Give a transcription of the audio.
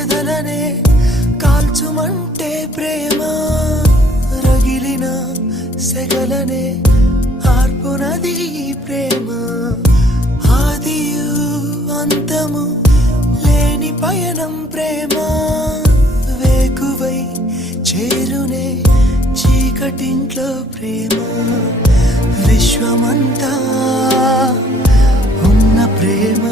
ఎదలనే కాల్చుమంటే ప్రేమ రగిలిన సెగలనే ఆర్పునది ప్రేమ ఆదియు అంతము లేని పయనం ప్రేమ వేకువై చేరునే చీకటింట్లో ప్రేమ విశ్వమంతా ఉన్న ప్రేమ